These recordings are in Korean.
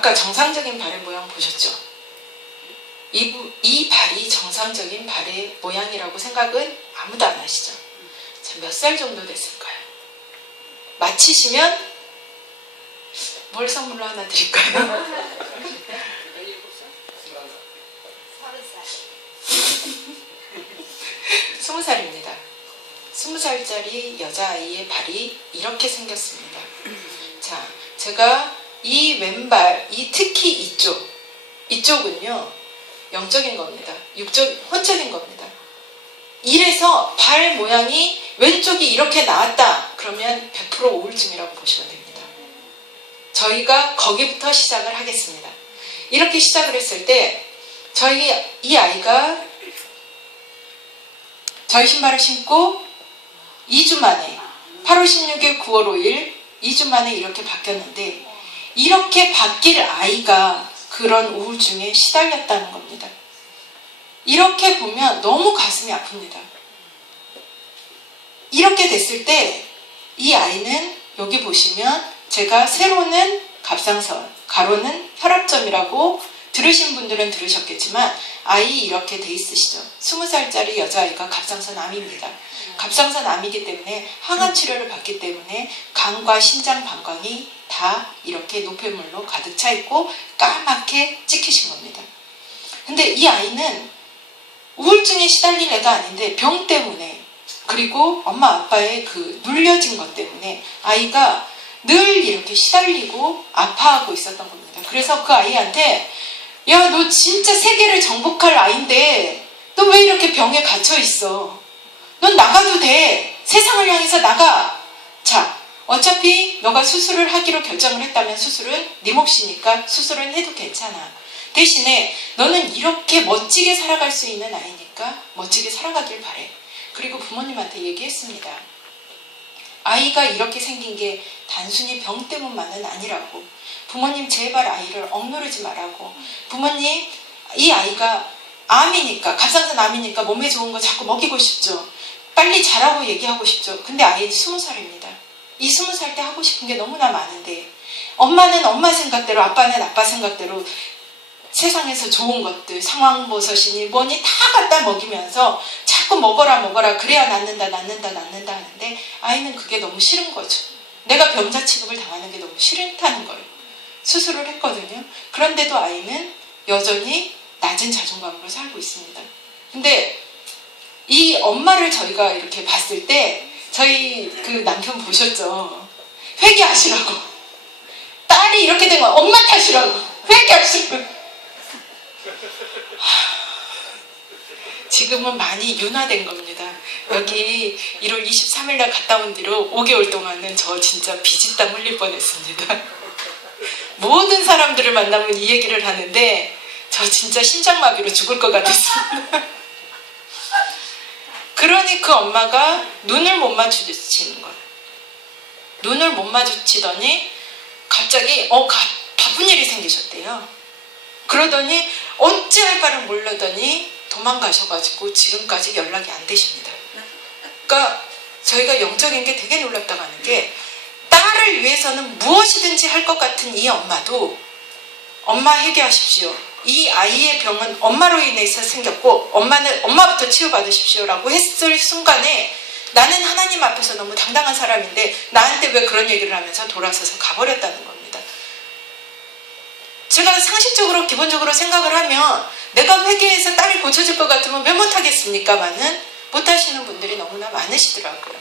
아까 정상적인 발의 모양 보셨죠? 이 발이 정상적인 발의 모양이라고 생각은 아무도 안 하시죠? 몇 살 정도 됐을까요? 마치시면 뭘 선물로 하나 드릴까요? 20살입니다. 20살짜리 여자아이의 발이 이렇게 생겼습니다. 자, 제가 이 왼발, 특히 이쪽은요, 영적인 겁니다. 혼적인 겁니다. 이래서 발 모양이 왼쪽이 이렇게 나왔다. 그러면 100% 우울증이라고 보시면 됩니다. 저희가 거기부터 시작을 하겠습니다. 이렇게 시작을 했을 때 이 아이가 저희 신발을 신고 2주 만에 8월 16일 9월 5일 2주 만에 이렇게 바뀌었는데 이렇게 바뀔 아이가 그런 우울증에 시달렸다는 겁니다. 이렇게 보면 너무 가슴이 아픕니다. 이렇게 됐을 때 이 아이는 여기 보시면 제가 세로는 갑상선, 가로는 혈압점이라고 들으신 분들은 들으셨겠지만 아이 이렇게 돼 있으시죠. 20살짜리 여자아이가 갑상선 암입니다. 갑상선 암이기 때문에 항암 치료를 받기 때문에 간과 신장 방광이 다 이렇게 노폐물로 가득 차 있고 까맣게 찍히신 겁니다. 근데 이 아이는 우울증에 시달린 애가 아닌데 병 때문에 그리고 엄마 아빠의 그 눌려진 것 때문에 아이가 늘 이렇게 시달리고 아파하고 있었던 겁니다. 그래서 그 아이한테 야, 너 진짜 세계를 정복할 아이인데 너 왜 이렇게 병에 갇혀 있어? 넌 나가도 돼. 세상을 향해서 나가. 자, 어차피 너가 수술을 하기로 결정을 했다면 수술은 네 몫이니까 수술은 해도 괜찮아. 대신에 너는 이렇게 멋지게 살아갈 수 있는 아이니까 멋지게 살아가길 바래. 그리고 부모님한테 얘기했습니다. 아이가 이렇게 생긴 게 단순히 병 때문만은 아니라고. 부모님 제발 아이를 억누르지 말라고. 부모님 이 아이가 암이니까 갑상선 암이니까 몸에 좋은 거 자꾸 먹이고 싶죠. 빨리 자라고 얘기하고 싶죠. 근데 아이는 20살입니다. 이 20살 때 하고 싶은 게 너무나 많은데 엄마는 엄마 생각대로 아빠는 아빠 생각대로 세상에서 좋은 것들 상황버섯이니 뭐니 다 갖다 먹이면서 자꾸 먹어라 그래야 낫는다 하는데 아이는 그게 너무 싫은 거죠. 내가 병자 취급을 당하는 게 너무 싫다는 거예요. 수술을 했거든요. 그런데도 아이는 여전히 낮은 자존감으로 살고 있습니다. 근데 이 엄마를 저희가 이렇게 봤을 때 저희 그 남편 보셨죠? 회개하시라고. 딸이 이렇게 된 건 엄마 탓이라고. 회개하시라고. 지금은 많이 윤화된 겁니다. 여기 1월 23일 날 갔다 온 뒤로 5개월 동안은 저 진짜 비지땀 흘릴 뻔했습니다. 모든 사람들을 만나면 이 얘기를 하는데 저 진짜 심장마비로 죽을 것 같았습니다. 그러니 그 엄마가 눈을 못 마주치는 거예요. 눈을 못 마주치더니 갑자기 바쁜 일이 생기셨대요. 그러더니 어찌할 바를 모르더니 도망가셔가지고 지금까지 연락이 안 되십니다. 그러니까 저희가 영적인 게 되게 놀랍다고 하는 게 딸을 위해서는 무엇이든지 할 것 같은 이 엄마도 엄마 회개하십시오. 이 아이의 병은 엄마로 인해서 생겼고 엄마부터 치유받으십시오 라고 했을 순간에 나는 하나님 앞에서 너무 당당한 사람인데 나한테 왜 그런 얘기를 하면서 돌아서서 가버렸다는 겁니다. 제가 상식적으로 기본적으로 생각을 하면 내가 회개해서 딸이 고쳐질 것 같으면 왜 못하겠습니까마는 못하시는 분들이 너무나 많으시더라고요.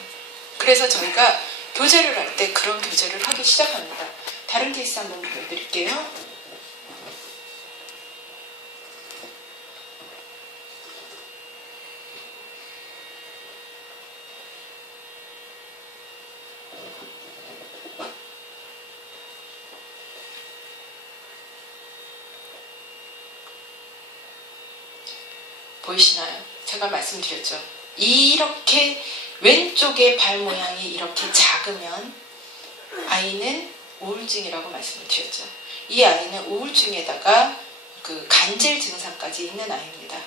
그래서 저희가 교제를 할 때 그런 교제를 하기 시작합니다. 다른 케이스 한번 보여드릴게요. 보이시나요? 제가 말씀드렸죠. 이렇게 왼쪽의 발 모양이 이렇게 작으면 아이는 우울증이라고 말씀을 드렸죠. 이 아이는 우울증에다가 그 간질 증상까지 있는 아이입니다.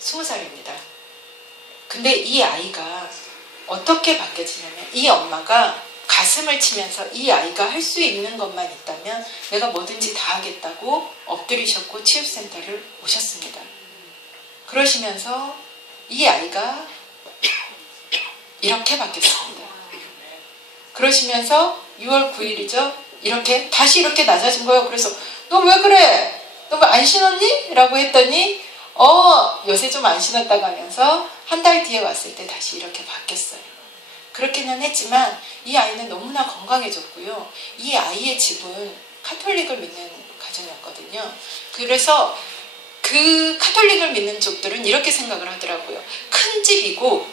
20살입니다. 근데 이 아이가 어떻게 바뀌어지냐면 이 엄마가 가슴을 치면서 이 아이가 할 수 있는 것만 있다면 내가 뭐든지 다 하겠다고 엎드리셨고 치유센터를 오셨습니다. 그러시면서 이 아이가 이렇게 바뀌었습니다. 그러시면서 6월 9일이죠. 이렇게 다시 이렇게 낮아진 거예요. 그래서 너 왜 그래? 너 뭐 안 신었니? 라고 했더니 요새 좀 안 신었다고 하면서 한 달 뒤에 왔을 때 다시 이렇게 바뀌었어요. 그렇게는 했지만 이 아이는 너무나 건강해졌고요. 이 아이의 집은 카톨릭을 믿는 가정이었거든요. 그래서 그 카톨릭을 믿는 쪽들은 이렇게 생각을 하더라고요. 큰 집이고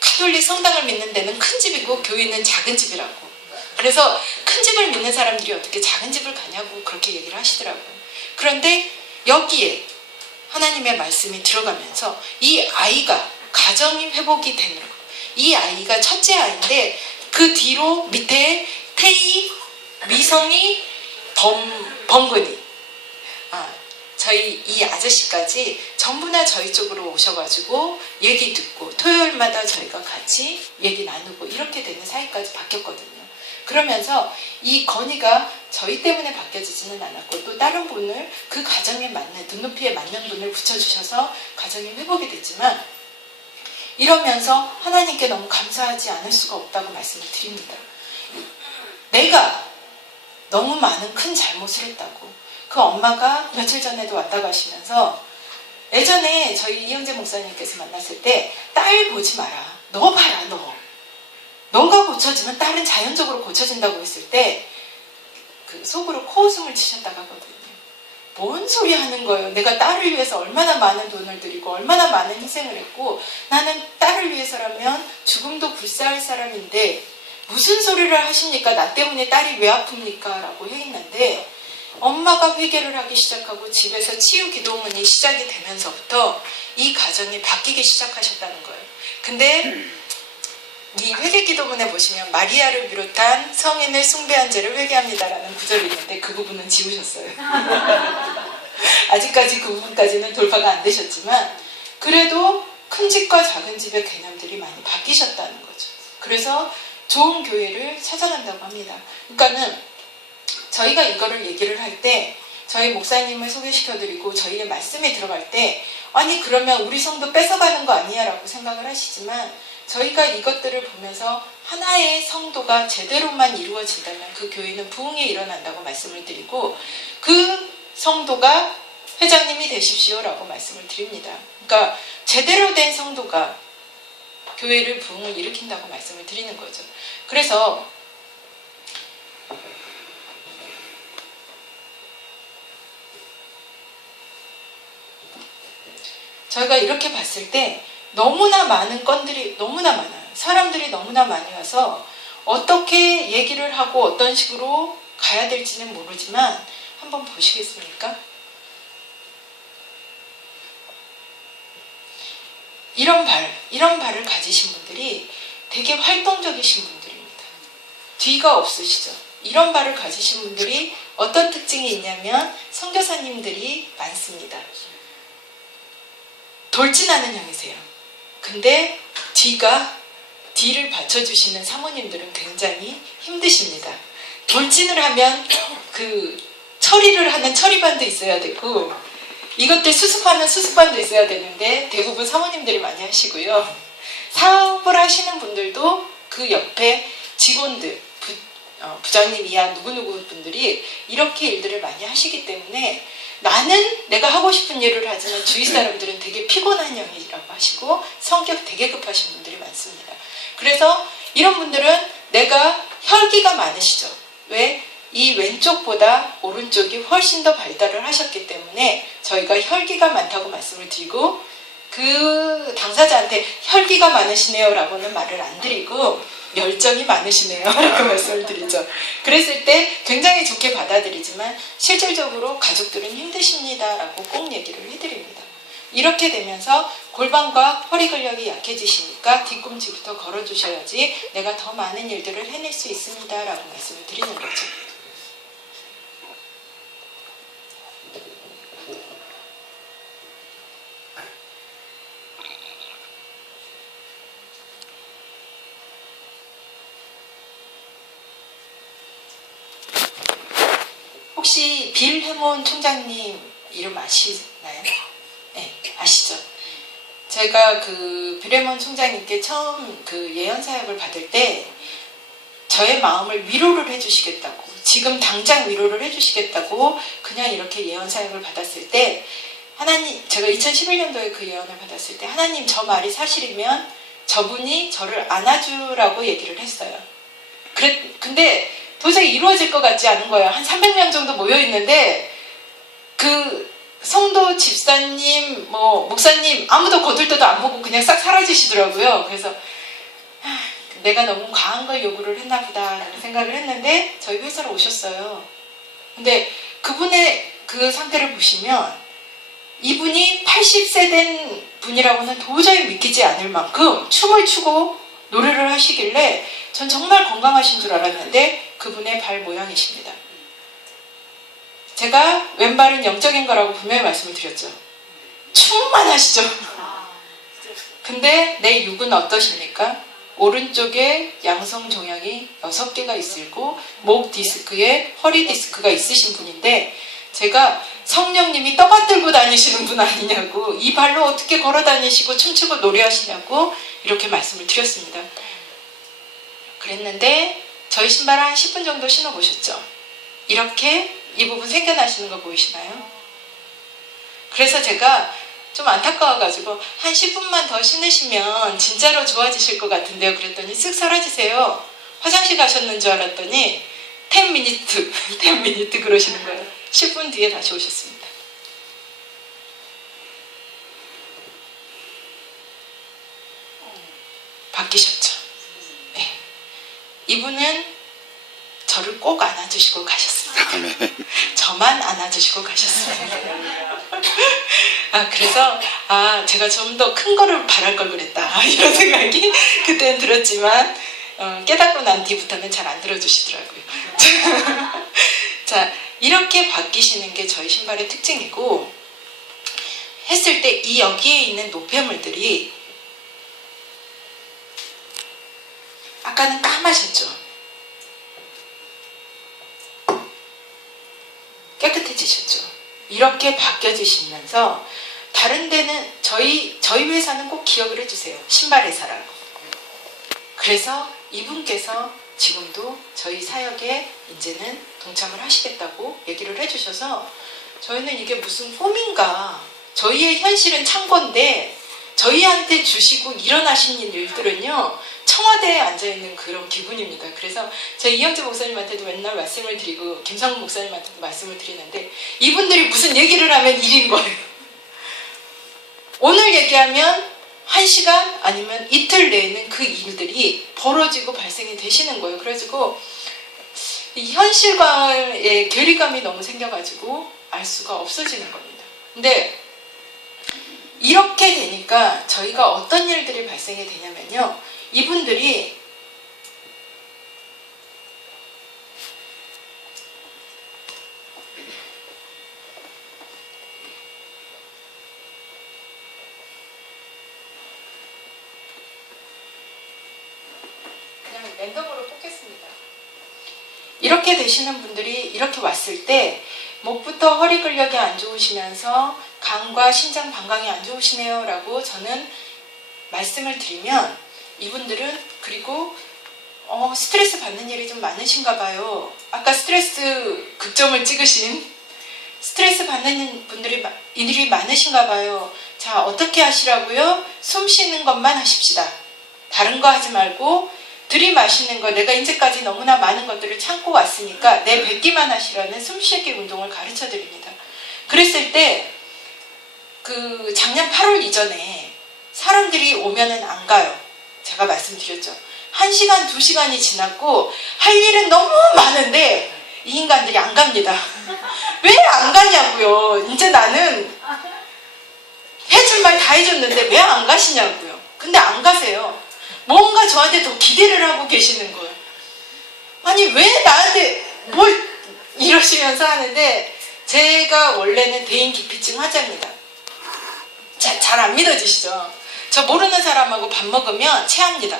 카톨릭 성당을 믿는 데는 큰 집이고 교회는 작은 집이라고. 그래서 큰 집을 믿는 사람들이 어떻게 작은 집을 가냐고 그렇게 얘기를 하시더라고요. 그런데 여기에 하나님의 말씀이 들어가면서 이 아이가 가정이 회복이 되는 거예요. 이 아이가 첫째 아이인데 그 뒤로 밑에 태희, 미성이, 범근이 저희 이 아저씨까지 전부나 저희 쪽으로 오셔가지고 얘기 듣고 토요일마다 저희가 같이 얘기 나누고 이렇게 되는 사이까지 바뀌었거든요. 그러면서 이 건의가 저희 때문에 바뀌어지지는 않았고 또 다른 분을 그 가정에 맞는 눈높이에 맞는 분을 붙여주셔서 가정이 회복이 됐지만 이러면서 하나님께 너무 감사하지 않을 수가 없다고 말씀을 드립니다. 내가 너무 많은 큰 잘못을 했다고. 그 엄마가 며칠 전에도 왔다 가시면서 예전에 저희 이영재 목사님께서 만났을 때 딸 보지 마라. 너 봐라 너. 너가 고쳐지면 딸은 자연적으로 고쳐진다고 했을 때 그 속으로 코웃음을 치셨다고 하거든요. 뭔 소리 하는 거예요. 내가 딸을 위해서 얼마나 많은 돈을 들이고 얼마나 많은 희생을 했고 나는 딸을 위해서라면 죽음도 불사할 사람인데 무슨 소리를 하십니까? 나 때문에 딸이 왜 아픕니까? 라고 했는데 엄마가 회개를 하기 시작하고 집에서 치유 기도문이 시작이 되면서부터 이 가정이 바뀌기 시작하셨다는 거예요. 근데 이 회개 기도문에 보시면 마리아를 비롯한 성인을 숭배한 죄를 회개합니다라는 구절이 있는데 그 부분은 지우셨어요. 아직까지 그 부분까지는 돌파가 안 되셨지만 그래도 큰 집과 작은 집의 개념들이 많이 바뀌셨다는 거죠. 그래서 좋은 교회를 찾아간다고 합니다. 그러니까는 저희가 이거를 얘기를 할 때 저희 목사님을 소개시켜드리고 저희의 말씀에 들어갈 때 아니 그러면 우리 성도 뺏어가는 거 아니야 라고 생각을 하시지만 저희가 이것들을 보면서 하나의 성도가 제대로만 이루어진다면 그 교회는 부흥이 일어난다고 말씀을 드리고 그 성도가 회장님이 되십시오 라고 말씀을 드립니다. 그러니까 제대로 된 성도가 교회를 부흥을 일으킨다고 말씀을 드리는 거죠. 그래서 저희가 이렇게 봤을 때 너무나 많은 건들이 너무나 많아요. 사람들이 너무나 많이 와서 어떻게 얘기를 하고 어떤 식으로 가야 될지는 모르지만 한번 보시겠습니까? 이런 발을 가지신 분들이 되게 활동적이신 분들입니다. 뒤가 없으시죠? 이런 발을 가지신 분들이 어떤 특징이 있냐면 선교사님들이 많습니다. 돌진하는 형이세요. 근데 뒤를 받쳐주시는 사모님들은 굉장히 힘드십니다. 돌진을 하면 그 처리를 하는 처리반도 있어야 되고 이것들 수습하는 수습반도 있어야 되는데 대부분 사모님들이 많이 하시고요. 사업을 하시는 분들도 그 옆에 직원들, 부장님 이하 누구누구 분들이 이렇게 일들을 많이 하시기 때문에 나는 내가 하고 싶은 일을 하지만 주위 사람들은 되게 피곤한 형이라고 하시고 성격 되게 급하신 분들이 많습니다. 그래서 이런 분들은 내가 혈기가 많으시죠. 왜? 이 왼쪽보다 오른쪽이 훨씬 더 발달을 하셨기 때문에 저희가 혈기가 많다고 말씀을 드리고 그 당사자한테 혈기가 많으시네요 라고는 말을 안 드리고 열정이 많으시네요 라고 말씀을 드리죠. 그랬을 때 굉장히 좋게 받아들이지만 실질적으로 가족들은 힘드십니다 라고 꼭 얘기를 해드립니다. 이렇게 되면서 골반과 허리 근력이 약해지시니까 뒤꿈치부터 걸어주셔야지 내가 더 많은 일들을 해낼 수 있습니다 라고 말씀을 드리는 거죠. 혹시 빌 해몬 총장님 이름 아시나요? 네, 아시죠? 제가 빌 해몬 총장님께 처음 예언 사역을 받을 때 저의 마음을 위로를 해주시겠다고, 지금 당장 위로를 해주시겠다고 그냥 이렇게 예언 사역을 받았을 때, 하나님, 제가 2011년도에 그 예언을 받았을 때, 하나님, 저 말이 사실이면 저분이 저를 안아주라고 얘기를 했어요. 근데 도저히 이루어질 것 같지 않은 거예요. 한 300명 정도 모여 있는데 성도 집사님, 목사님 아무도 거들떠도 안 보고 그냥 싹 사라지시더라고요. 그래서 내가 너무 과한 걸 요구를 했나 보다 생각을 했는데 저희 회사로 오셨어요. 근데 그분의 그 상태를 보시면 이분이 80세 된 분이라고는 도저히 믿기지 않을 만큼 춤을 추고 노래를 하시길래 전 정말 건강하신 줄 알았는데 그분의 발 모양이십니다. 제가 왼발은 영적인 거라고 분명히 말씀을 드렸죠. 춤만 하시죠. 근데 내 육은 어떠십니까? 오른쪽에 양성 종양이 6개가 있고 목 디스크에 허리 디스크가 있으신 분인데, 제가 성령님이 떠받들고 다니시는 분 아니냐고, 이 발로 어떻게 걸어 다니시고 춤추고 노래하시냐고 이렇게 말씀을 드렸습니다. 그랬는데 저희 신발을 한 10분 정도 신어보셨죠? 이렇게 이 부분 생겨나시는 거 보이시나요? 그래서 제가 좀 안타까워가지고 한 10분만 더 신으시면 진짜로 좋아지실 것 같은데요. 그랬더니 쓱 사라지세요. 화장실 가셨는 줄 알았더니 10미니트 그러시는 거예요. 10분 뒤에 다시 오셨습니다. 바뀌셨죠? 네. 이분은 저를 꼭 안아주시고 가셨습니다. 저만 안아주시고 가셨습니다. 그래서 제가 좀 더 큰 거를 바랄 걸 그랬다 이런 생각이 그때는 들었지만 깨닫고 난 뒤부터는 잘 안 들어주시더라고요. 자, 이렇게 바뀌시는 게 저희 신발의 특징이고, 했을 때 여기에 있는 노폐물들이 아까는 까마셨죠? 깨끗해지셨죠? 이렇게 바뀌어지시면서 다른 데는 저희 회사는 꼭 기억을 해주세요. 신발 회사라고. 그래서 이분께서 지금도 저희 사역에 이제는 동참을 하시겠다고 얘기를 해주셔서 저희는 이게 무슨 폼인가, 저희의 현실은 창고인데 저희한테 주시고 일어나신 일들은요 청와대에 앉아있는 그런 기분입니다. 그래서 저희 이영재 목사님한테도 맨날 말씀을 드리고 김상훈 목사님한테도 말씀을 드리는데, 이분들이 무슨 얘기를 하면 일인 거예요. 오늘 얘기하면 1시간 아니면 이틀 내에는 그 일들이 벌어지고 발생이 되시는 거예요. 그래가지고 이 현실과의 괴리감이 너무 생겨가지고 알 수가 없어지는 겁니다. 근데 이렇게 되니까 저희가 어떤 일들이 발생이 되냐면요, 이분들이 그냥 랜덤으로 뽑겠습니다. 이렇게 되시는 분들이 이렇게 왔을 때 목부터 허리 근력이 안 좋으시면서 간과 심장 방광이 안 좋으시네요 라고 저는 말씀을 드리면, 이분들은 그리고 스트레스 받는 일이 좀 많으신가 봐요. 아까 스트레스 극점을 찍으신 스트레스 받는 분들이 일이 많으신가 봐요. 자, 어떻게 하시라고요? 숨 쉬는 것만 하십시다. 다른 거 하지 말고 들이마시는 거, 내가 이제까지 너무나 많은 것들을 참고 왔으니까 내 뱉기만 하시라는 숨쉬기 운동을 가르쳐 드립니다. 그랬을 때 작년 8월 이전에 사람들이 오면은 안 가요. 제가 말씀드렸죠. 1시간, 2시간이 지났고 할 일은 너무 많은데 이 인간들이 안 갑니다. 왜 안 가냐고요. 이제 나는 해줄 말 다 해줬는데 왜 안 가시냐고요. 근데 안 가세요. 뭔가 저한테 더 기대를 하고 계시는 거예요. 아니 왜 나한테 뭘 이러시면서 하는데, 제가 원래는 대인 기피증 환자입니다. 잘 안 믿어지시죠? 저 모르는 사람하고 밥 먹으면 체합니다.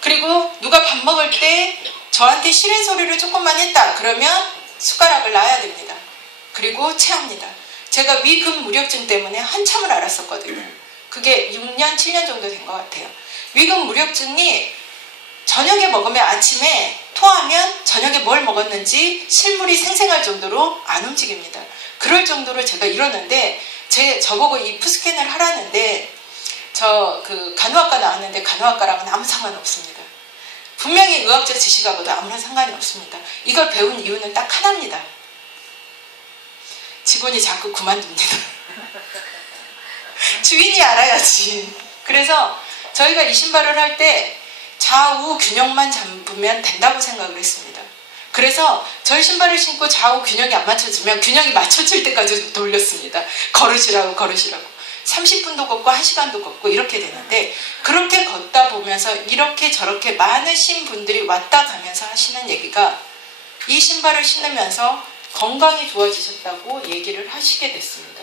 그리고 누가 밥 먹을 때 저한테 싫은 소리를 조금만 했다 그러면 숟가락을 놔야 됩니다. 그리고 체합니다. 제가 위근무력증 때문에 한참을 앓았었거든요. 그게 6년, 7년 정도 된 것 같아요. 위근무력증이 저녁에 먹으면 아침에 토하면 저녁에 뭘 먹었는지 실물이 생생할 정도로 안 움직입니다. 그럴 정도로 제가 이러는데 저보고 이 푸스캔을 하라는데 저 간호학과 나왔는데 간호학과랑은 아무 상관없습니다. 분명히 의학적 지식하고도 아무런 상관이 없습니다. 이걸 배운 이유는 딱 하나입니다. 직원이 자꾸 그만둡니다. 주인이 알아야지. 그래서 저희가 이 신발을 할 때 좌우 균형만 잡으면 된다고 생각을 했습니다. 그래서 저희 신발을 신고 좌우 균형이 안 맞춰지면 균형이 맞춰질 때까지 돌렸습니다. 걸으시라고 30분도 걷고 1시간도 걷고 이렇게 되는데, 그렇게 걷다 보면서 이렇게 저렇게 많으신 분들이 왔다 가면서 하시는 얘기가 이 신발을 신으면서 건강이 좋아지셨다고 얘기를 하시게 됐습니다.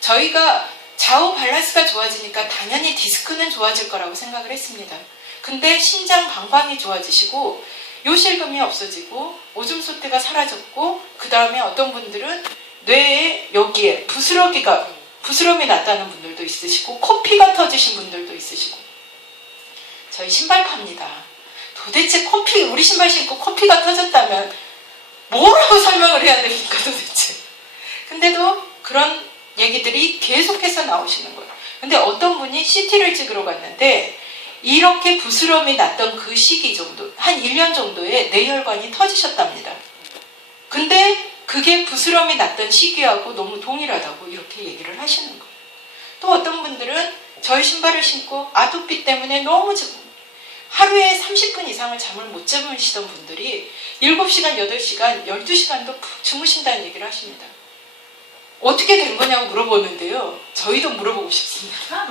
저희가 좌우 밸런스가 좋아지니까 당연히 디스크는 좋아질 거라고 생각을 했습니다. 근데 신장 방광이 좋아지시고 요실금이 없어지고 오줌 소태가 사라졌고, 그 다음에 어떤 분들은 뇌에 여기에 부스럼이 났다는 분들도 있으시고 코피가 터지신 분들도 있으시고. 저희 신발 팝니다. 도대체 우리 신발 신고 코피가 터졌다면 뭐라고 설명을 해야 됩니까 도대체. 근데도 그런 얘기들이 계속해서 나오시는 거예요. 근데 어떤 분이 CT를 찍으러 갔는데 이렇게 부스럼이 났던 그 시기 정도, 한 1년 정도에 뇌혈관이 터지셨답니다. 근데 그게 부스럼이 났던 시기하고 너무 동일하다고 이렇게 얘기를 하시는 거예요. 또 어떤 분들은 저희 신발을 신고 아토피 때문에 너무 하루에 30분 이상을 잠을 못 주무시던 분들이 7시간, 8시간, 12시간도 푹 주무신다는 얘기를 하십니다. 어떻게 된 거냐고 물어보는데요. 저희도 물어보고 싶습니다.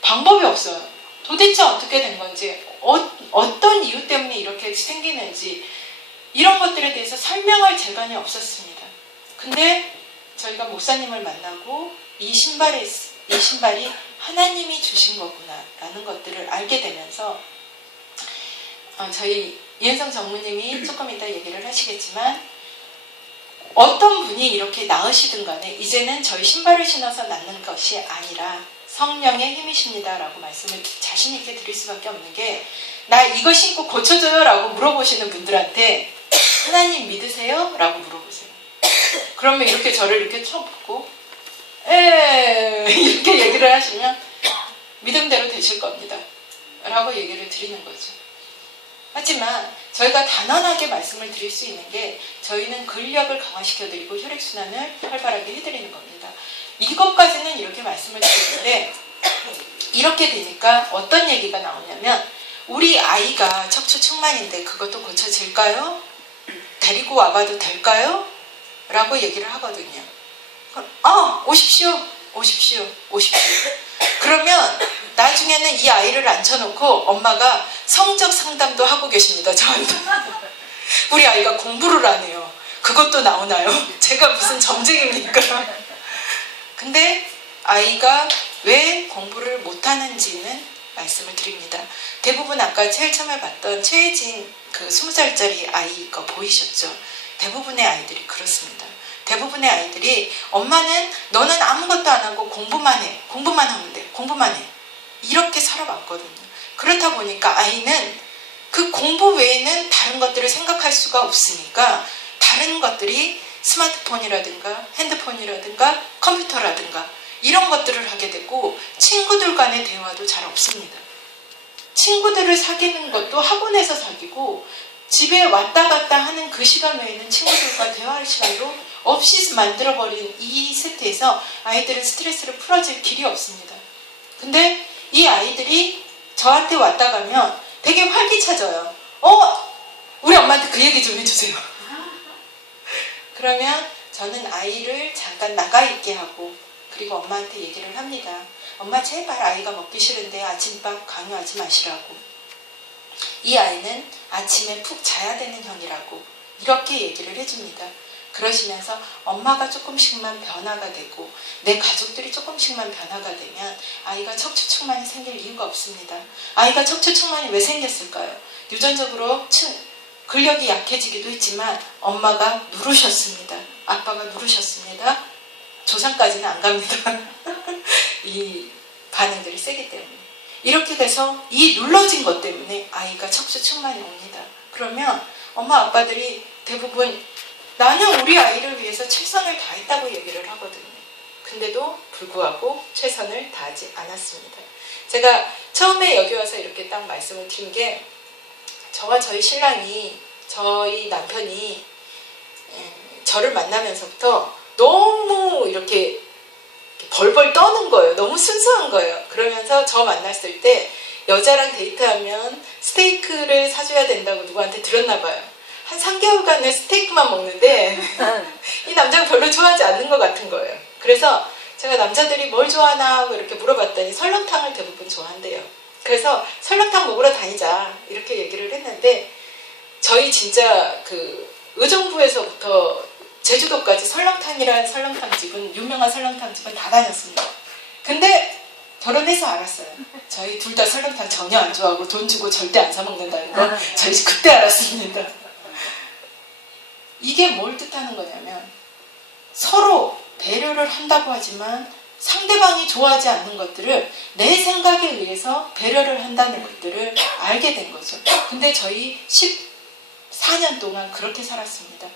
방법이 없어요. 도대체 어떻게 된 건지, 어떤 이유 때문에 이렇게 생기는지 이런 것들에 대해서 설명할 재간이 없었습니다. 근데 저희가 목사님을 만나고 이 신발이 하나님이 주신 거구나 라는 것들을 알게 되면서 저희 이은성 전무님이 조금 이따 얘기를 하시겠지만, 어떤 분이 이렇게 낳으시든 간에 이제는 저희 신발을 신어서 낳는 것이 아니라 성령의 힘이십니다 라고 말씀을 자신 있게 드릴 수밖에 없는 게, 나 이거 신고 고쳐줘요 라고 물어보시는 분들한테 하나님 믿으세요? 라고 물어보세요. 그러면 이렇게 저를 이렇게 쳐보고 이렇게 얘기를 하시면 믿음대로 되실 겁니다 라고 얘기를 드리는 거죠. 하지만 저희가 단언하게 말씀을 드릴 수 있는 게, 저희는 근력을 강화시켜드리고 혈액순환을 활발하게 해드리는 겁니다. 이것까지는 이렇게 말씀을 드리는데, 이렇게 되니까 어떤 얘기가 나오냐면, 우리 아이가 척추측만인데 그것도 고쳐질까요? 데리고 와봐도 될까요? 라고 얘기를 하거든요. 오십시오. 그러면 나중에는 이 아이를 앉혀놓고 엄마가 성적 상담도 하고 계십니다. 저한테. 우리 아이가 공부를 안 해요. 그것도 나오나요? 제가 무슨 점쟁입니까? 근데 아이가 왜 공부를 못하는지는 말씀을 드립니다. 대부분 아까 제일 처음에 봤던 최혜진 20살짜리 아이 거 보이셨죠? 대부분의 아이들이 그렇습니다. 대부분의 아이들이 엄마는 너는 아무것도 안 하고 공부만 해. 공부만 하면 돼. 공부만 해. 이렇게 살아왔거든요. 그렇다 보니까 아이는 그 공부 외에는 다른 것들을 생각할 수가 없으니까 다른 것들이 스마트폰이라든가 핸드폰이라든가 컴퓨터라든가 이런 것들을 하게 되고, 친구들 간의 대화도 잘 없습니다. 친구들을 사귀는 것도 학원에서 사귀고, 집에 왔다 갔다 하는 그 시간 외에는 친구들과 대화할 시간도 없이 만들어버린 이 세태에서 아이들은 스트레스를 풀어질 길이 없습니다. 근데 이 아이들이 저한테 왔다 가면 되게 활기차져요. 우리 엄마한테 그 얘기 좀 해주세요. 그러면 저는 아이를 잠깐 나가 있게 하고, 그리고 엄마한테 얘기를 합니다. 엄마 제발 아이가 먹기 싫은데 아침밥 강요하지 마시라고. 이 아이는 아침에 푹 자야 되는 형이라고 이렇게 얘기를 해줍니다. 그러시면서 엄마가 조금씩만 변화가 되고 내 가족들이 조금씩만 변화가 되면 아이가 척추측만이 생길 이유가 없습니다. 아이가 척추측만이 왜 생겼을까요? 유전적으로 근력이 약해지기도 했지만 엄마가 누르셨습니다. 아빠가 누르셨습니다. 조상까지는 안 갑니다. 이 반응들이 세기 때문에. 이렇게 돼서 이 눌러진 것 때문에 아이가 척추 측만이 옵니다. 그러면 엄마 아빠들이 대부분 나는 우리 아이를 위해서 최선을 다했다고 얘기를 하거든요. 근데도 불구하고 최선을 다하지 않았습니다. 제가 처음에 여기 와서 이렇게 딱 말씀을 드린 게 저와 저희 신랑이 저희 남편이 저를 만나면서부터 너무 이렇게 벌벌 떠는 거예요. 너무 순수한 거예요. 그러면서 저 만났을 때 여자랑 데이트하면 스테이크를 사줘야 된다고 누구한테 들었나 봐요. 한 3개월간을 스테이크만 먹는데 이 남자가 별로 좋아하지 않는 것 같은 거예요. 그래서 제가 남자들이 뭘 좋아하나 하고 이렇게 물어봤더니 설렁탕을 대부분 좋아한대요. 그래서 설렁탕 먹으러 다니자 이렇게 얘기를 했는데 저희 진짜 그 의정부에서부터 제주도까지 설렁탕이라는 설렁탕집은 유명한 설렁탕집은 다 다녔습니다. 근데 결혼해서 알았어요. 저희 둘 다 설렁탕 전혀 안 좋아하고 돈 주고 절대 안 사 먹는다는 거 저희 그때 알았습니다. 이게 뭘 뜻하는 거냐면 서로 배려를 한다고 하지만 상대방이 좋아하지 않는 것들을 내 생각에 의해서 배려를 한다는 것들을 알게 된 거죠. 근데 저희 14년 동안 그렇게 살았습니다.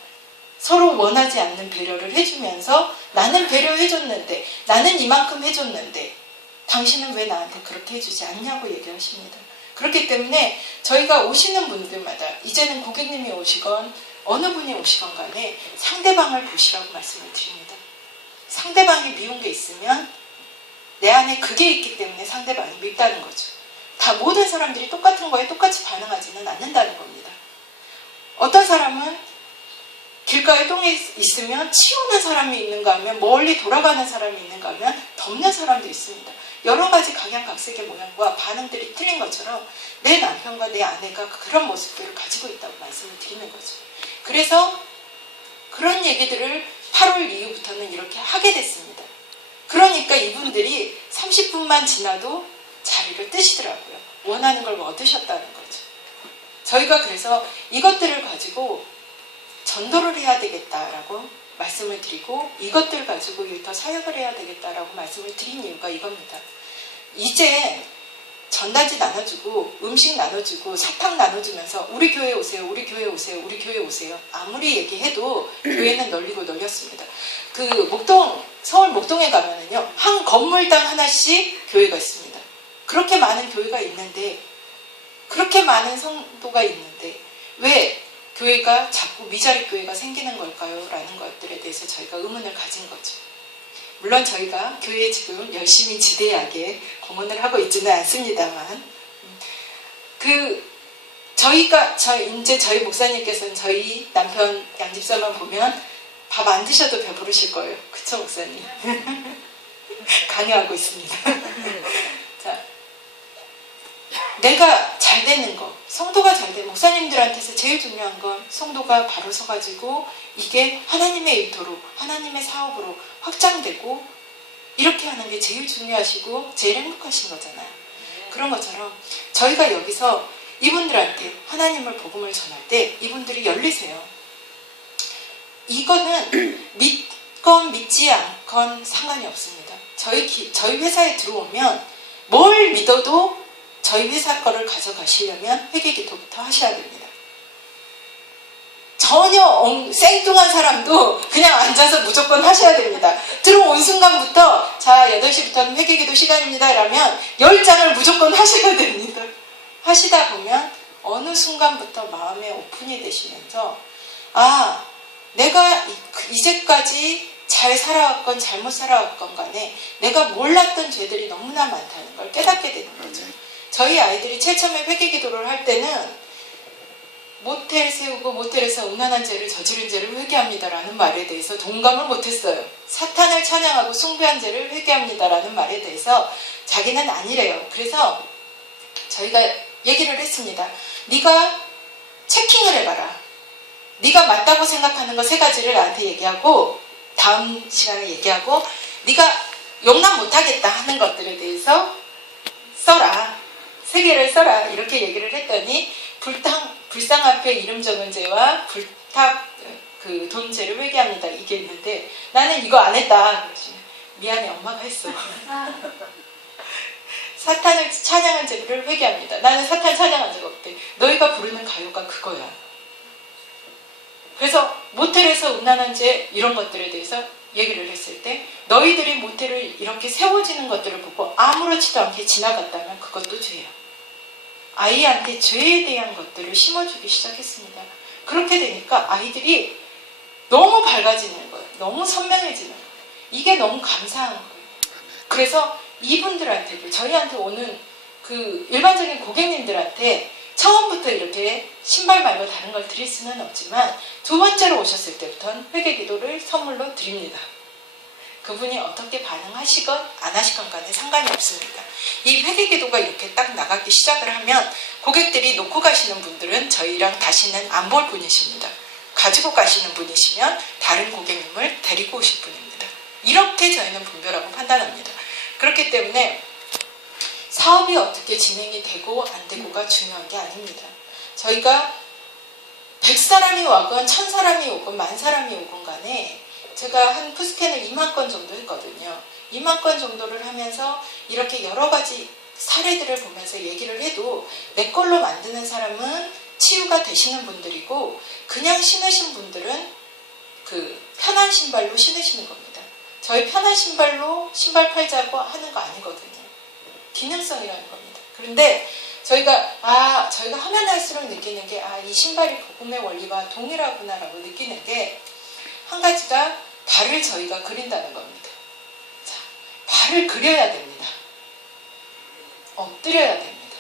서로 원하지 않는 배려를 해주면서 나는 배려해줬는데 나는 이만큼 해줬는데 당신은 왜 나한테 그렇게 해주지 않냐고 얘기하십니다. 그렇기 때문에 저희가 오시는 분들마다 이제는 고객님이 오시건 어느 분이 오시건 간에 상대방을 보시라고 말씀을 드립니다. 상대방이 미운 게 있으면 내 안에 그게 있기 때문에 상대방이 밉다는 거죠. 다 모든 사람들이 똑같은 거에 똑같이 반응하지는 않는다는 겁니다. 어떤 사람은 길가에 똥이 있으면 치우는 사람이 있는가 하면 멀리 돌아가는 사람이 있는가 하면 덮는 사람도 있습니다. 여러 가지 각양각색의 모양과 반응들이 틀린 것처럼 내 남편과 내 아내가 그런 모습들을 가지고 있다고 말씀을 드리는 거죠. 그래서 그런 얘기들을 8월 이후부터는 이렇게 하게 됐습니다. 그러니까 이분들이 30분만 지나도 자리를 뜨시더라고요. 원하는 걸 얻으셨다는 거죠. 저희가 그래서 이것들을 가지고 전도를 해야 되겠다라고 말씀을 드리고 이것들을 가지고 일터 사역을 해야 되겠다라고 말씀을 드린 이유가 이겁니다. 이제 전단지 나눠주고 음식 나눠주고 사탕 나눠주면서 우리 교회 오세요, 우리 교회 오세요, 우리 교회 오세요. 아무리 얘기해도 교회는 널리고 널렸습니다. 그 서울 목동에 가면은요 한 건물당 하나씩 교회가 있습니다. 그렇게 많은 교회가 있는데 그렇게 많은 성도가 있는데 왜 교회가 자꾸 미자립 교회가 생기는 걸까요? 라는 것들에 대해서 저희가 의문을 가진 거죠. 물론 저희가 교회에 지금 열심히 지대하게 공헌을 하고 있지는 않습니다만 이제 저희 목사님께서는 저희 남편 양집사만 보면 밥 안 드셔도 배부르실 거예요. 그쵸 목사님? 강요하고 있습니다. 자, 내가 잘 되는 거, 성도가 잘 되는 목사님들한테서 제일 중요한 건 성도가 바로 서가지고 이게 하나님의 일터로 하나님의 사업으로 확장되고 이렇게 하는 게 제일 중요하시고 제일 행복하신 거잖아요. 그런 것처럼 저희가 여기서 이분들한테 하나님을 복음을 전할 때 이분들이 열리세요. 이거는 믿건 믿지 않건 상관이 없습니다. 저희 회사에 들어오면 뭘 믿어도 저희 회사 거를 가져가시려면 회개기도부터 하셔야 됩니다. 전혀 생뚱한 사람도 그냥 앉아서 무조건 하셔야 됩니다. 들어온 순간부터 자 8시부터는 회개기도 시간입니다 라면 10장을 무조건 하셔야 됩니다. 하시다 보면 어느 순간부터 마음에 오픈이 되시면서 아 내가 이제까지 잘 살아왔건 잘못 살아왔건 간에 내가 몰랐던 죄들이 너무나 많다는 걸 깨닫게 되는 거죠. 저희 아이들이 제일 처음에 회개기도를 할 때는 모텔 세우고 모텔에서 음란한 죄를 저지른 죄를 회개합니다라는 말에 대해서 동감을 못했어요. 사탄을 찬양하고 숭배한 죄를 회개합니다라는 말에 대해서 자기는 아니래요. 그래서 저희가 얘기를 했습니다. 네가 체킹을 해봐라. 네가 맞다고 생각하는 거 3가지를 나한테 얘기하고 다음 시간에 얘기하고 네가 용납 못하겠다 하는 것들에 대해서 써라. 3개를 써라. 이렇게 얘기를 했더니 불상 앞에 이름 적은 죄와 불탁 그 돈죄를 회개합니다. 이게 있는데 나는 이거 안 했다. 그러지. 미안해, 엄마가 했어. 사탄을 찬양한 죄를 회개합니다. 나는 사탄 찬양한 적 없대. 너희가 부르는 가요가 그거야. 그래서 모텔에서 음란한 죄 이런 것들에 대해서 얘기를 했을 때 너희들이 모텔을 이렇게 세워지는 것들을 보고 아무렇지도 않게 지나갔다면 그것도 죄야. 아이한테 죄에 대한 것들을 심어주기 시작했습니다. 그렇게 되니까 아이들이 너무 밝아지는 거예요. 너무 선명해지는 거예요. 이게 너무 감사한 거예요. 그래서 이분들한테도 저희한테 오는 그 일반적인 고객님들한테 처음부터 이렇게 신발 말고 다른 걸 드릴 수는 없지만 두 번째로 오셨을 때부터는 회개 기도를 선물로 드립니다. 그분이 어떻게 반응하시건 안 하시건 간에 상관이 없습니다. 이 회개 기도가 이렇게 딱 나가기 시작을 하면 고객들이 놓고 가시는 분들은 저희랑 다시는 안 볼 분이십니다. 가지고 가시는 분이시면 다른 고객님을 데리고 오실 분입니다. 이렇게 저희는 분별하고 판단합니다. 그렇기 때문에 사업이 어떻게 진행이 되고 안 되고가 중요한 게 아닙니다. 저희가 100사람이 와건 1000사람이 오건 10,000사람이 오건 간에 제가 한 푸스캔을 2만 건 정도 했거든요. 2만 건 정도를 하면서 이렇게 여러 가지 사례들을 보면서 얘기를 해도 내 걸로 만드는 사람은 치유가 되시는 분들이고 그냥 신으신 분들은 그 편한 신발로 신으시는 겁니다. 저희 편한 신발로 신발 팔자고 하는 거 아니거든요. 기능성이라는 겁니다. 그런데 저희가 하면 할수록 느끼는 게 이 신발이 복음의 원리와 동일하구나라고 느끼는 게 한 가지가 발을 저희가 그린다는 겁니다. 자, 발을 그려야 됩니다. 엎드려야 됩니다.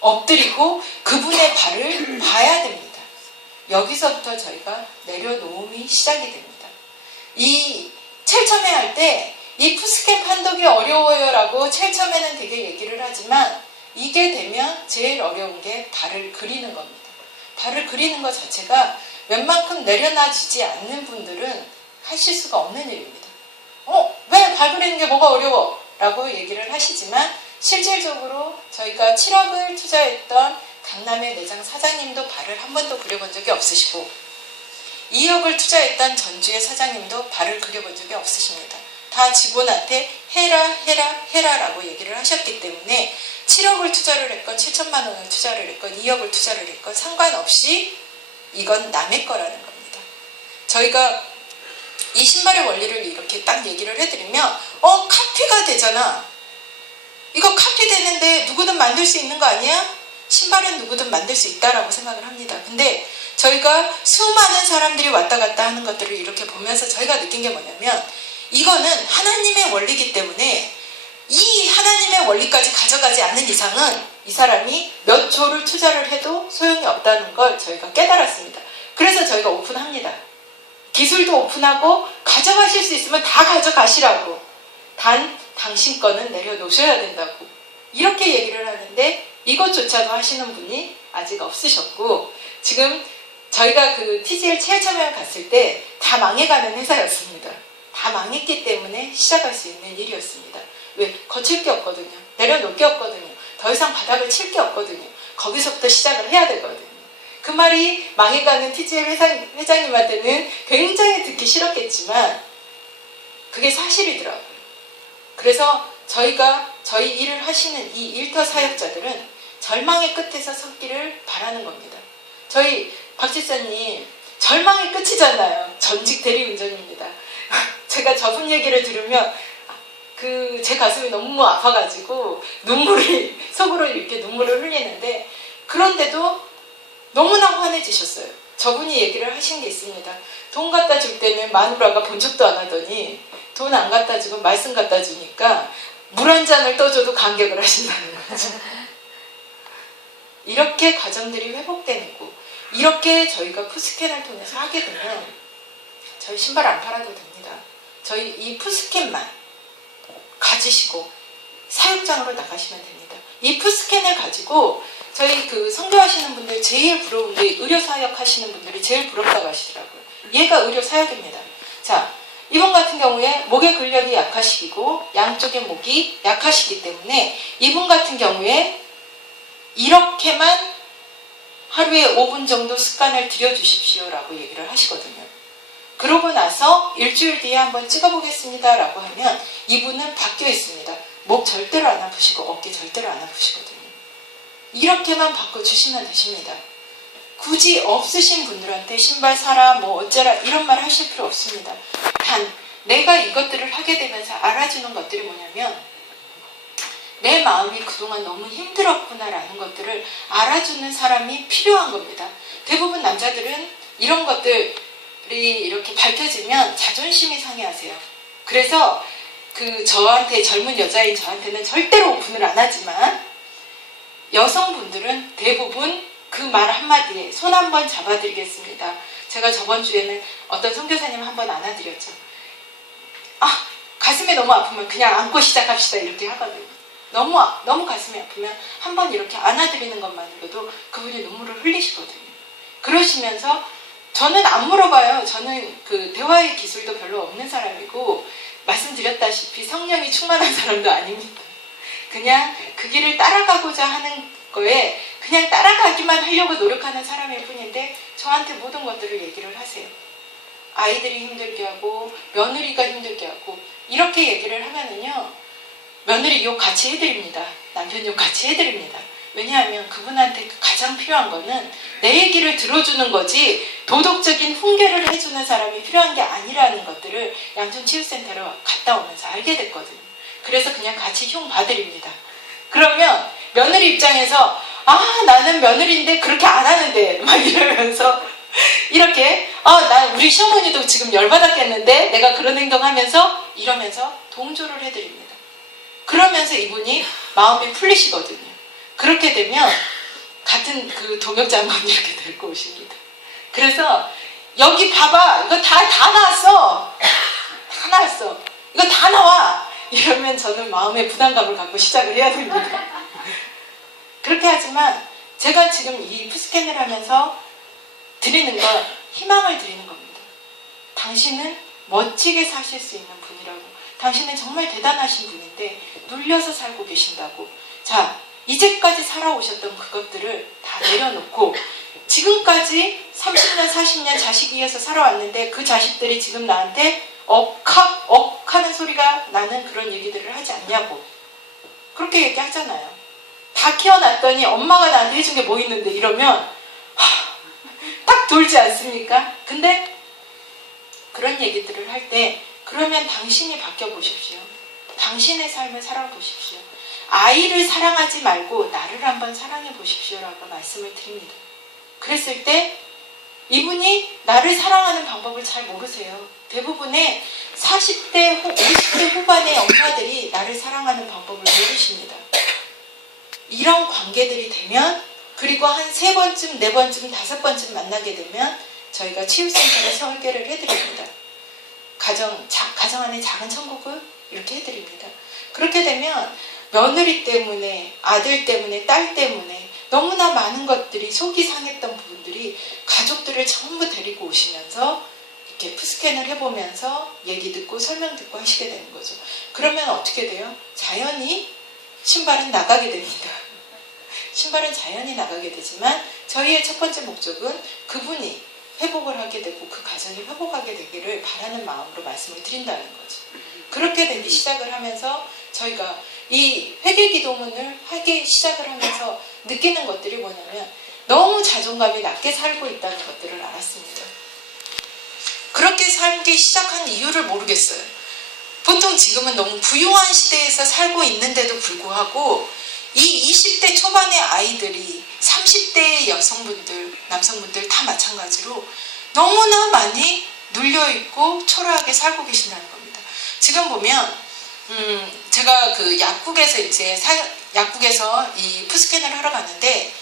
엎드리고 그분의 발을 봐야 됩니다. 여기서부터 저희가 내려놓음이 시작이 됩니다. 이 첼첨회 할 때 이 푸스캔 판독이 어려워요 라고 첼첨회는 되게 얘기를 하지만 이게 되면 제일 어려운 게 발을 그리는 겁니다. 발을 그리는 것 자체가 웬만큼 내려놔지지 않는 분들은 하실 수가 없는 일입니다. 왜 발 그리는 게 뭐가 어려워? 라고 얘기를 하시지만 실질적으로 저희가 7억을 투자했던 강남의 매장 사장님도 발을 한 번도 그려본 적이 없으시고 2억을 투자했던 전주의 사장님도 발을 그려본 적이 없으십니다. 다 직원한테 해라 라고 얘기를 하셨기 때문에 7억을 투자를 했건 7천만 원을 투자를 했건 2억을 투자를 했건 상관없이 이건 남의 거라는 겁니다. 저희가 이 신발의 원리를 이렇게 딱 얘기를 해드리면 카피가 되잖아. 이거 카피 되는데 누구든 만들 수 있는 거 아니야? 신발은 누구든 만들 수 있다라고 생각을 합니다. 근데 저희가 수많은 사람들이 왔다 갔다 하는 것들을 이렇게 보면서 저희가 느낀 게 뭐냐면 이거는 하나님의 원리이기 때문에 이 하나님의 원리까지 가져가지 않는 이상은 이 사람이 몇 조를 투자를 해도 소용이 없다는 걸 저희가 깨달았습니다. 그래서 저희가 오픈합니다. 기술도 오픈하고 가져가실 수 있으면 다 가져가시라고. 단 당신 거는 내려놓으셔야 된다고. 이렇게 얘기를 하는데 이것조차도 하시는 분이 아직 없으셨고 지금 저희가 그 TGL 체험을 갔을 때 다 망해가는 회사였습니다. 다 망했기 때문에 시작할 수 있는 일이었습니다. 왜? 거칠 게 없거든요. 내려놓을 게 없거든요. 더 이상 바닥을 칠 게 없거든요. 거기서부터 시작을 해야 되거든요. 그 말이 망해가는 TGL 회장님한테는 굉장히 듣기 싫었겠지만 그게 사실이더라고요. 그래서 저희가 저희 일을 하시는 이 일터 사역자들은 절망의 끝에서 섰기를 바라는 겁니다. 저희 박 집사님 절망의 끝이잖아요. 전직 대리운전입니다. 제가 저분 얘기를 들으면 제 가슴이 너무 아파가지고 속으로 이렇게 눈물을 흘리는데 그런데도 너무나 환해지셨어요. 저분이 얘기를 하신 게 있습니다. 돈 갖다 줄 때는 마누라가 본 척도 안 하더니 돈 안 갖다 주고 말씀 갖다 주니까 물 한 잔을 떠줘도 감격을 하신다는 거죠. 이렇게 가정들이 회복되고 이렇게 저희가 푸스캔을 통해서 하게 되면 저희 신발 안 팔아도 됩니다. 저희 이 푸스캔만 가지시고 사육장으로 나가시면 됩니다. 이 푸스캔을 가지고 저희 그 선교하시는 분들 제일 부러운 게 의료 사역 하시는 분들이 제일 부럽다고 하시더라고요. 얘가 의료 사역입니다. 자, 이분 같은 경우에 목의 근력이 약하시고 양쪽의 목이 약하시기 때문에 이분 같은 경우에 이렇게만 하루에 5분 정도 습관을 들여주십시오라고 얘기를 하시거든요. 그러고 나서 일주일 뒤에 한번 찍어보겠습니다 라고 하면 이분은 바뀌어 있습니다. 목 절대로 안 아프시고 어깨 절대로 안 아프시거든요. 이렇게만 바꿔주시면 되십니다. 굳이 없으신 분들한테 신발 사라 뭐 어쩌라 이런 말 하실 필요 없습니다. 단 내가 이것들을 하게 되면서 알아주는 것들이 뭐냐면 내 마음이 그동안 너무 힘들었구나라는 것들을 알아주는 사람이 필요한 겁니다. 대부분 남자들은 이런 것들이 이렇게 밝혀지면 자존심이 상해하세요. 그래서 저한테 젊은 여자인 저한테는 절대로 오픈을 안 하지만 여성분들은 대부분 그 말 한마디에 손 한번 잡아드리겠습니다. 제가 저번 주에는 어떤 선교사님 한번 안아드렸죠. 가슴이 너무 아프면 그냥 안고 시작합시다 이렇게 하거든요. 너무 가슴이 아프면 한번 이렇게 안아드리는 것만으로도 그분이 눈물을 흘리시거든요. 그러시면서 저는 안 물어봐요. 저는 그 대화의 기술도 별로 없는 사람이고 말씀드렸다시피 성령이 충만한 사람도 아닙니다. 그냥 그 길을 따라가고자 하는 거에 그냥 따라가기만 하려고 노력하는 사람일 뿐인데 저한테 모든 것들을 얘기를 하세요. 아이들이 힘들게 하고 며느리가 힘들게 하고 이렇게 얘기를 하면은요. 며느리 욕 같이 해드립니다. 남편 욕 같이 해드립니다. 왜냐하면 그분한테 가장 필요한 거는 내 얘기를 들어주는 거지 도덕적인 훈계를 해주는 사람이 필요한 게 아니라는 것들을 양천치유센터로 갔다 오면서 알게 됐거든요. 그래서 그냥 같이 흉 봐드립니다. 그러면 며느리 입장에서 나는 며느리인데 그렇게 안 하는데 막 이러면서 이렇게 우리 시어머니도 지금 열받았겠는데 내가 그런 행동하면서 이러면서 동조를 해드립니다. 그러면서 이분이 마음이 풀리시거든요. 그렇게 되면 같은 그 동역자만 이렇게 데리고 오십니다. 그래서 여기 봐봐 이거 다 나왔어. 다 나왔어. 이거 다 나와. 이러면 저는 마음의 부담감을 갖고 시작을 해야 됩니다. 그렇게 하지만 제가 지금 이 푸스캔을 하면서 드리는 건 희망을 드리는 겁니다. 당신은 멋지게 사실 수 있는 분이라고. 당신은 정말 대단하신 분인데 눌려서 살고 계신다고. 자, 이제까지 살아오셨던 그것들을 다 내려놓고 지금까지 30년, 40년 자식 위해서 살아왔는데 그 자식들이 지금 나한테 억학 하는 소리가 나는 그런 얘기들을 하지 않냐고. 그렇게 얘기하잖아요. 다 키워놨더니 엄마가 나한테 해준 게 뭐 있는데 이러면 딱 돌지 않습니까? 근데 그런 얘기들을 할 때 그러면 당신이 바뀌어보십시오. 당신의 삶을 살아보십시오. 아이를 사랑하지 말고 나를 한번 사랑해 보십시오라고 말씀을 드립니다. 그랬을 때 이분이 나를 사랑하는 방법을 잘 모르세요. 대부분의 40대, 50대 후반의 엄마들이 나를 사랑하는 방법을 모르십니다. 이런 관계들이 되면 그리고 한 3번쯤, 4번쯤, 5번쯤 만나게 되면 저희가 치유센터에 설계를 해드립니다. 가정 안에 작은 천국을 이렇게 해드립니다. 그렇게 되면 며느리 때문에, 아들 때문에, 딸 때문에 너무나 많은 것들이 속이 상했던 부분들이 가족들을 전부 데리고 오시면서 이렇게 푸스캔을 해보면서 얘기 듣고 설명 듣고 하시게 되는 거죠. 그러면 어떻게 돼요? 자연히 신발은 나가게 됩니다. 신발은 자연히 나가게 되지만 저희의 첫 번째 목적은 그분이 회복을 하게 되고 그 가정이 회복하게 되기를 바라는 마음으로 말씀을 드린다는 거죠. 그렇게 되기 시작을 하면서 저희가 이 회개 기도문을 하기 시작을 하면서 느끼는 것들이 뭐냐면 너무 자존감이 낮게 살고 있다는 것들을 알았습니다. 그렇게 살기 시작한 이유를 모르겠어요. 보통 지금은 너무 부유한 시대에서 살고 있는데도 불구하고 이 20대 초반의 아이들이 30대의 여성분들, 남성분들 다 마찬가지로 너무나 많이 눌려있고 초라하게 살고 계신다는 겁니다. 지금 보면 제가 그 약국에서 이 푸스캔을 하러 갔는데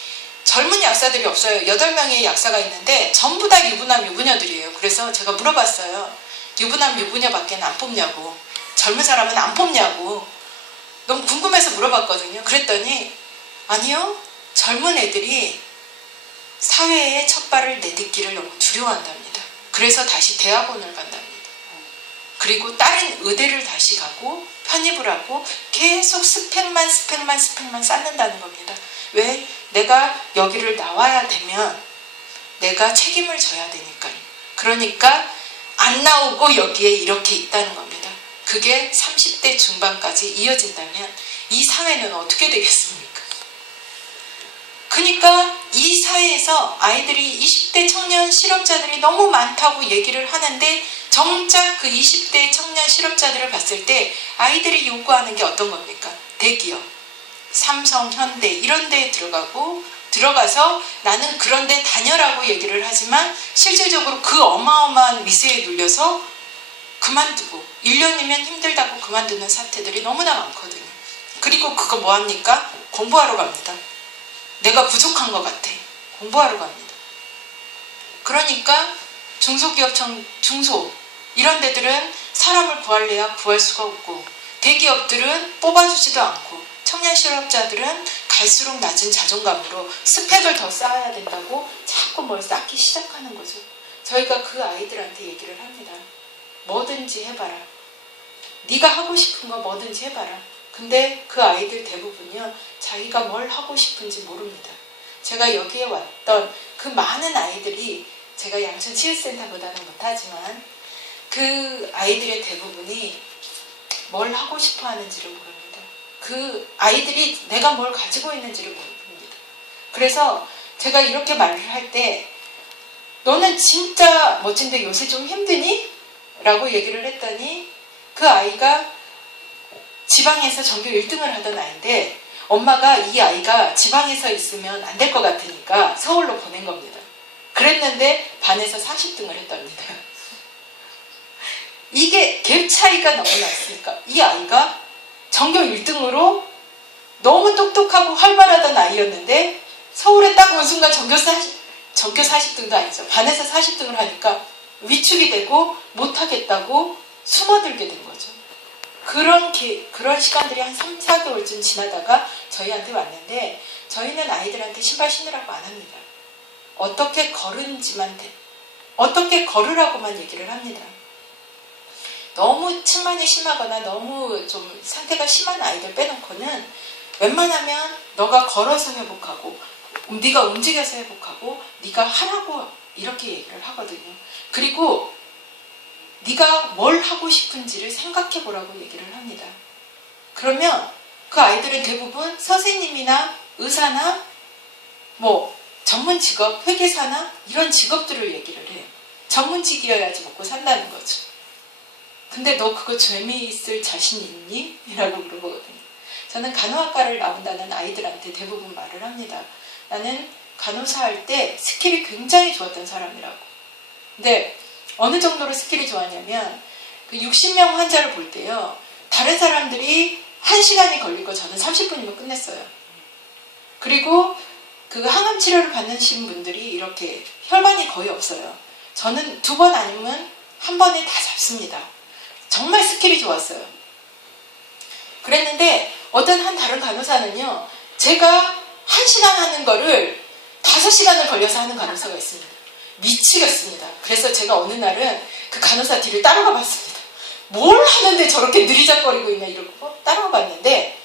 젊은 약사들이 없어요. 8명의 약사가 있는데 전부 다 유부남, 유부녀들이에요. 그래서 제가 물어봤어요. 유부남, 유부녀밖에 안 뽑냐고. 젊은 사람은 안 뽑냐고. 너무 궁금해서 물어봤거든요. 그랬더니 아니요. 젊은 애들이 사회에 첫 발을 내딛기를 너무 두려워한답니다. 그래서 다시 대학원을 간답니다. 그리고 다른 의대를 다시 가고 편입을 하고 계속 스펙만 쌓는다는 겁니다. 왜? 내가 여기를 나와야 되면 내가 책임을 져야 되니까요. 그러니까 안 나오고 여기에 이렇게 있다는 겁니다. 그게 30대 중반까지 이어진다면 이 사회는 어떻게 되겠습니까? 그러니까 이 사회에서 아이들이 20대 청년 실업자들이 너무 많다고 얘기를 하는데 정작 그 20대 청년 실업자들을 봤을 때 아이들이 요구하는 게 어떤 겁니까? 대기업, 삼성, 현대 이런 데에 들어가서 나는 그런 데 다녀라고 얘기를 하지만 실질적으로 그 어마어마한 미세에 눌려서 그만두고 1년이면 힘들다고 그만두는 사태들이 너무나 많거든요. 그리고 그거 뭐합니까? 공부하러 갑니다. 내가 부족한 것 같아. 공부하러 갑니다. 그러니까 중소기업청, 중소 이런 데들은 사람을 구할래야 구할 수가 없고 대기업들은 뽑아주지도 않고 청년 실업자들은 갈수록 낮은 자존감으로 스펙을 더 쌓아야 된다고 자꾸 뭘 쌓기 시작하는 거죠. 저희가 그 아이들한테 얘기를 합니다. 뭐든지 해봐라. 네가 하고 싶은 거 뭐든지 해봐라. 근데 그 아이들 대부분이요. 자기가 뭘 하고 싶은지 모릅니다. 제가 여기에 왔던 그 많은 아이들이 제가 양천치유센터보다는 못하지만 그 아이들의 대부분이 뭘 하고 싶어 하는지를 모릅니다. 그 아이들이 내가 뭘 가지고 있는지를 모릅니다. 그래서 제가 이렇게 말을 할 때 너는 진짜 멋진데 요새 좀 힘드니? 라고 얘기를 했더니 그 아이가 지방에서 전교 1등을 하던 아이인데 엄마가 이 아이가 지방에서 있으면 안 될 것 같으니까 서울로 보낸 겁니다. 그랬는데 반에서 40등을 했답니다. 이게 갭 차이가 너무 났으니까 이 아이가 전교 1등으로 너무 똑똑하고 활발하던 아이였는데 서울에 딱 온 순간 전교 40등도 아니죠. 반에서 40등을 하니까 위축이 되고 못하겠다고 숨어들게 된 거죠. 그런 시간들이 한 3, 4개월쯤 지나다가 저희한테 왔는데 저희는 아이들한테 신발 신으라고 안 합니다. 어떻게 걸으라고만 얘기를 합니다. 너무 측만이 심하거나 너무 좀 상태가 심한 아이들 빼놓고는 웬만하면 너가 걸어서 회복하고 네가 움직여서 회복하고 네가 하라고 이렇게 얘기를 하거든요. 그리고 네가 뭘 하고 싶은지를 생각해 보라고 얘기를 합니다. 그러면 그 아이들은 대부분 선생님이나 의사나 뭐 전문 직업, 회계사나 이런 직업들을 얘기를 해요. 전문직이어야지 먹고 산다는 거죠. 근데 너 그거 재미있을 자신 있니? 라고 물어보거든요. 저는 간호학과를 나온다는 아이들한테 대부분 말을 합니다. 나는 간호사 할 때 스킬이 굉장히 좋았던 사람이라고. 근데 어느 정도로 스킬이 좋았냐면 그 60명 환자를 볼 때요. 다른 사람들이 1시간이 걸릴 거 저는 30분이면 끝냈어요. 그리고 그 항암 치료를 받으신 분들이 이렇게 혈관이 거의 없어요. 저는 2번 아니면 한 번에 다 잡습니다. 정말 스킬이 좋았어요. 그랬는데 어떤 한 다른 간호사는요. 제가 1시간 하는 거를 5시간을 걸려서 하는 간호사가 있습니다. 미치겠습니다. 그래서 제가 어느 날은 그 간호사 뒤를 따라가 봤습니다. 뭘 하는데 저렇게 느리작거리고 있나 이러고 따라가 봤는데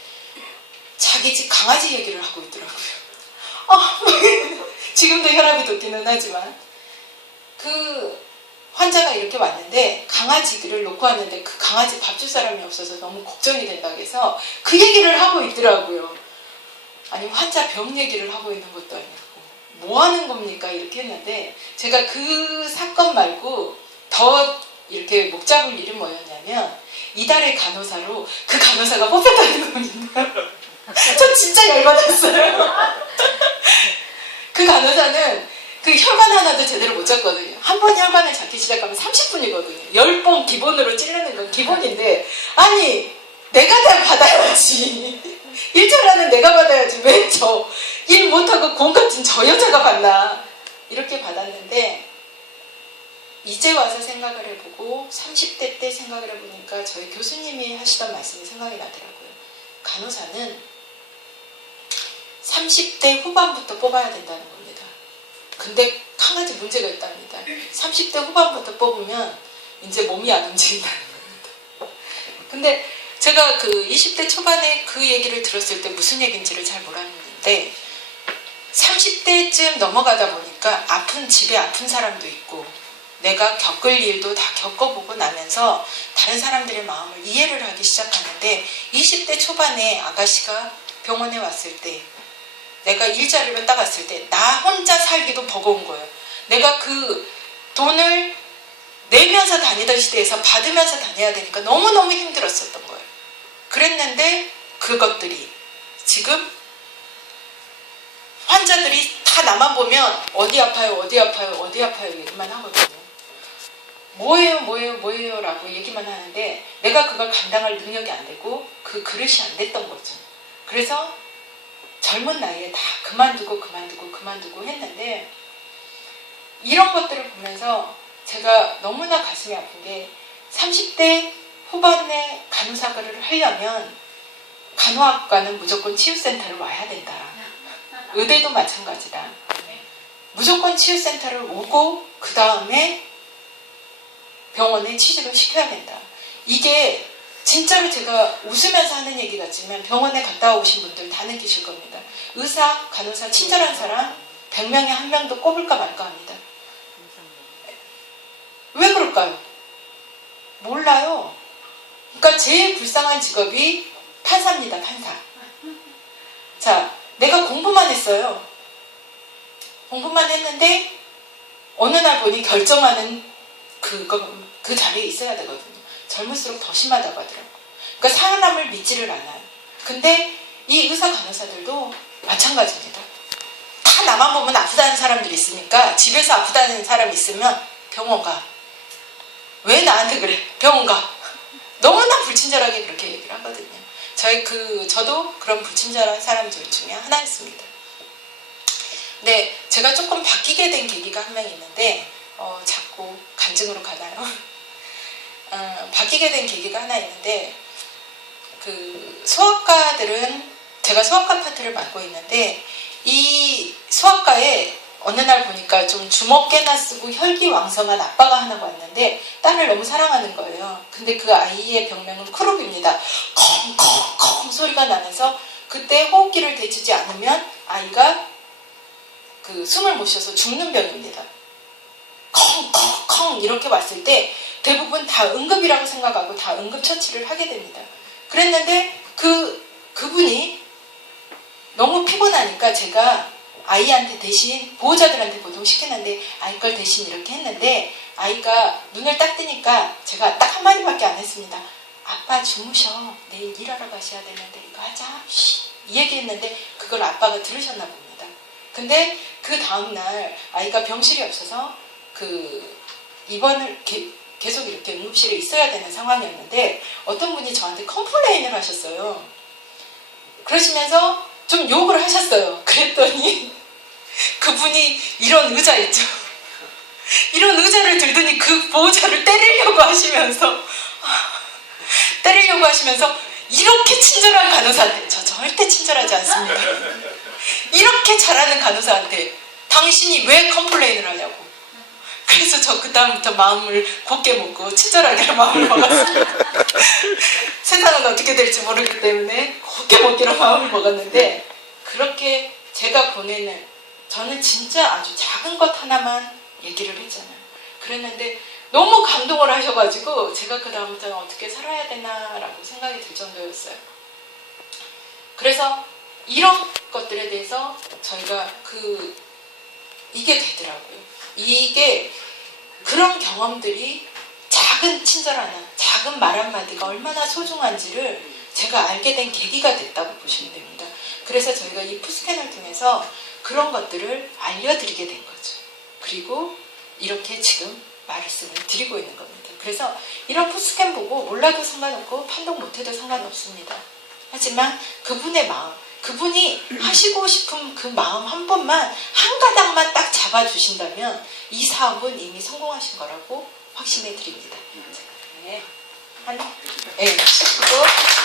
자기 집 강아지 얘기를 하고 있더라고요. 지금도 혈압이 돋기는 하지만 그 환자가 이렇게 왔는데 강아지들을 놓고 왔는데 그 강아지 밥 줄 사람이 없어서 너무 걱정이 된다고 해서 그 얘기를 하고 있더라고요. 아니 환자 병 얘기를 하고 있는 것도 아니고 뭐 하는 겁니까? 이렇게 했는데 제가 그 사건 말고 더 이렇게 목 잡을 일이 뭐였냐면 이달의 간호사로 그 간호사가 뽑혔다는 겁니다. 저 진짜 열받았어요. 그 간호사는 그 혈관 하나도 제대로 못 잡거든요. 한 번 혈관을 잡기 시작하면 30분이거든요. 10번 기본으로 찌르는 건 기본인데 아니 내가 다 받아야지. 일 잘하는 내가 받아야지. 왜 저 일 못하고 공 같은 저 여자가 받나. 이렇게 받았는데 이제 와서 생각을 해보고 30대 때 생각을 해보니까 저희 교수님이 하시던 말씀이 생각이 나더라고요. 간호사는 30대 후반부터 뽑아야 된다는 겁니다. 근데 한 가지 문제가 있답니다. 30대 후반부터 뽑으면 이제 몸이 안 움직인다는 겁니다. 근데 제가 그 20대 초반에 그 얘기를 들었을 때 무슨 얘기인지를 잘 몰랐는데 30대쯤 넘어가다 보니까 집에 아픈 사람도 있고 내가 겪을 일도 다 겪어보고 나면서 다른 사람들의 마음을 이해를 하기 시작하는데 20대 초반에 아가씨가 병원에 왔을 때 내가 일자리로 딱 왔을 때 나 혼자 살기도 버거운 거예요. 내가 그 돈을 내면서 다니던 시대에서 받으면서 다녀야 되니까 너무너무 힘들었었던 거예요. 그랬는데 그것들이 지금 환자들이 다 나만 보면 어디 아파요 어디 아파요 어디 아파요 얘기만 하거든요. 뭐예요 라고 얘기만 하는데 내가 그걸 감당할 능력이 안 되고 그 그릇이 안 됐던 거죠. 그래서 젊은 나이에 다 그만두고 했는데 이런 것들을 보면서 제가 너무나 가슴이 아픈 게 30대 후반에 간호사를 하려면 간호학과는 무조건 치유센터를 와야 된다. 의대도 마찬가지다. 무조건 치유센터를 오고 그 다음에 병원에 취직을 시켜야 된다. 이게 진짜로 제가 웃으면서 하는 얘기 같지만 병원에 갔다 오신 분들 다 느끼실 겁니다. 의사, 간호사, 친절한 사람 100명에 1명도 꼽을까 말까 합니다. 왜 그럴까요? 몰라요. 그러니까 제일 불쌍한 직업이 판사입니다. 판사. 자, 내가 공부만 했어요. 공부만 했는데 어느 날 보니 결정하는 그 자리에 있어야 되거든요. 젊을수록 더 심하다고 하더라고요. 그러니까 사람을 믿지를 않아요. 근데 이 의사 간호사들도 마찬가지입니다. 다 나만 보면 아프다는 사람들이 있으니까 집에서 아프다는 사람이 있으면 병원 가. 왜 나한테 그래? 병원 가. 너무나 불친절하게 그렇게 얘기를 하거든요. 저도 그런 불친절한 사람들 중에 하나였습니다. 근데 제가 조금 바뀌게 된 계기가 한 명 있는데 자꾸 간증으로 가나요? 바뀌게 된 계기가 하나 있는데 그 소아과들은 제가 소아과 파트를 맡고 있는데 이 소아과에 어느 날 보니까 좀 주먹깨나 쓰고 혈기왕성한 아빠가 하나 왔는데 딸을 너무 사랑하는 거예요. 근데 그 아이의 병명은 크롭입니다. 콩콩콩 소리가 나면서 그때 호흡기를 대주지 않으면 아이가 그 숨을 못 쉬어서 죽는 병입니다. 콩콩콩 이렇게 왔을 때 대부분 다 응급이라고 생각하고 다 응급처치를 하게 됩니다. 그랬는데 그분이 너무 피곤하니까 제가 아이한테 대신 보호자들한테 보통 시키는데 아이 걸 대신 이렇게 했는데 아이가 눈을 딱 뜨니까 제가 딱 한마디밖에 안 했습니다. 아빠 주무셔. 내일 일하러 가셔야 되는데 이거 하자. 이 얘기했는데 그걸 아빠가 들으셨나 봅니다. 근데 그 다음날 아이가 병실이 없어서 입원을 계속 이렇게 응급실에 있어야 되는 상황이었는데 어떤 분이 저한테 컴플레인을 하셨어요. 그러시면서 좀 욕을 하셨어요. 그랬더니 그분이 이런 의자 있죠. 이런 의자를 들더니 그 보호자를 때리려고 하시면서 이렇게 친절한 간호사한테 저 절대 친절하지 않습니다. 이렇게 잘하는 간호사한테 당신이 왜 컴플레인을 하냐고. 그래서 저 그다음부터 마음을 곧게 먹고 친절하게 마음을 먹었어요. 세상은 어떻게 될지 모르기 때문에 곧게 먹기로 마음을 먹었는데 그렇게 제가 보내는 저는 진짜 아주 작은 것 하나만 얘기를 했잖아요. 그랬는데 너무 감동을 하셔가지고 제가 그 다음부터는 어떻게 살아야 되나라고 생각이 들 정도였어요. 그래서 이런 것들에 대해서 저희가 이게 되더라고요. 이게 그런 경험들이 작은 친절 하나, 작은 말 한마디가 얼마나 소중한지를 제가 알게 된 계기가 됐다고 보시면 됩니다. 그래서 저희가 이 푸스캔을 통해서 그런 것들을 알려드리게 된 거죠. 그리고 이렇게 지금 말씀을 드리고 있는 겁니다. 그래서 이런 푸스캔 보고 몰라도 상관없고 판독 못해도 상관없습니다. 하지만 그분의 마음, 그분이 하시고 싶은 그 마음 한 번만 한 가닥만 딱 잡아주신다면 이 사업은 이미 성공하신 거라고 확신해 드립니다. 네. 네.